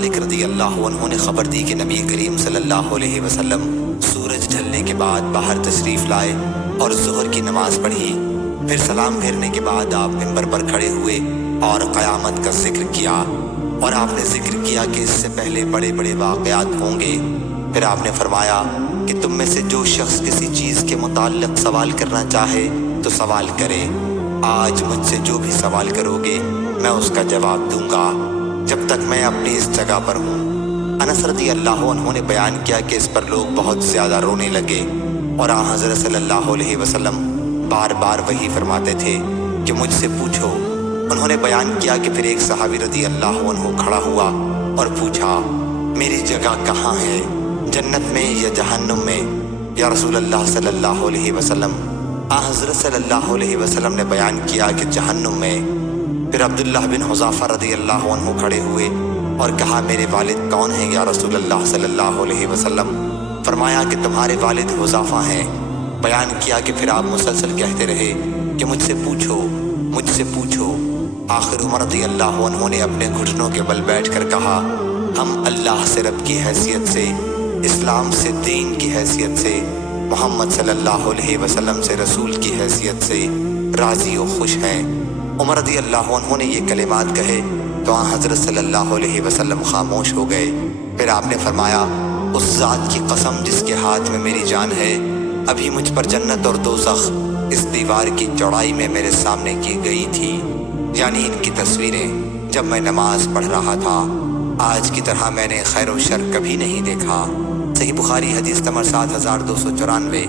मालिक रज़ी अल्लाह अन्हु ने खबर दी कि नबी करीम सल्लल्लाहु अलैहि वसल्लम सूरज ढलने के बाद बाहर तशरीफ़ लाए और ज़ुहर की नमाज़ पढ़ी। फिर सलाम फेरने के बाद आप मिंबर पर खड़े हुए और क़यामत का जिक्र किया, और आपने जिक्र किया कि इससे पहले बड़े बड़े वाक़यात होंगे। फिर आपने फरमाया कि तुम में से जो शख्स किसी चीज़ के मुताल्लिक़ सवाल करना चाहे तो सवाल करे। आज मुझसे जो भी सवाल करोगे मैं उसका जवाब दूंगा जब तक मैं अपनी इस जगह पर हूँ। अनस रज़ी अल्लाह अन्हु ने बयान किया कि इस पर लोग बहुत ज़्यादा रोने लगे और आ हज़रत सल्लल्लाहु अलैहि वसल्लम बार बार वही फरमाते थे कि मुझसे पूछो। उन्होंने बयान किया कि फिर एक सहाबी रज़ी अल्लाह अन्हु खड़ा हुआ और पूछा, मेरी जगह कहाँ है, जन्नत में या जहन्नुम में या रसूल अल्लाह सल्लल्लाहु अलैहि वसल्लम? हज़रत सल्लल्लाहु अलैहि वसल्लम ने बयान किया कि जहन्नुम में। फिर अब्दुल्लाह बिन हुज़ाफ़ा रज़ी अल्लाह अन्हु खड़े हुए और कहा, मेरे वालिद कौन हैं या रसूल अल्लाह सल्लल्लाहु अलैहि वसल्लम? फरमाया कि तुम्हारे वालिद हुज़ाफ़ा हैं। बयान किया कि फिर आप मुसलसल कहते रहे कि मुझसे पूछो, मुझसे पूछो। आखिर उमर रज़ी अल्लाह अन्हु ने अपने घुटनों के बल बैठ कर कहा, हम अल्लाह से रब की हैसियत से, इस्लाम से दीन की हैसियत से, मोहम्मद सल्लल्लाहु अलैहि वसल्लम से रसूल की हैसियत से राज़ी और खुश हैं। उमर रज़ी अल्लाह अन्हु ने ये कलिमात कहे तो हज़रत सल्लल्लाहु अलैहि वसल्लम खामोश हो गए। फिर आपने फरमाया, उस ज़ात की कसम जिसके हाथ में मेरी जान है, अभी मुझ पर जन्नत और दोज़ख इस दीवार की चौड़ाई में मेरे सामने की गई थी, यानी इनकी तस्वीरें जब मैं नमाज पढ़ रहा था। आज की तरह मैंने खैर व शर कभी नहीं देखा। सही बुखारी हदीस नंबर 7294।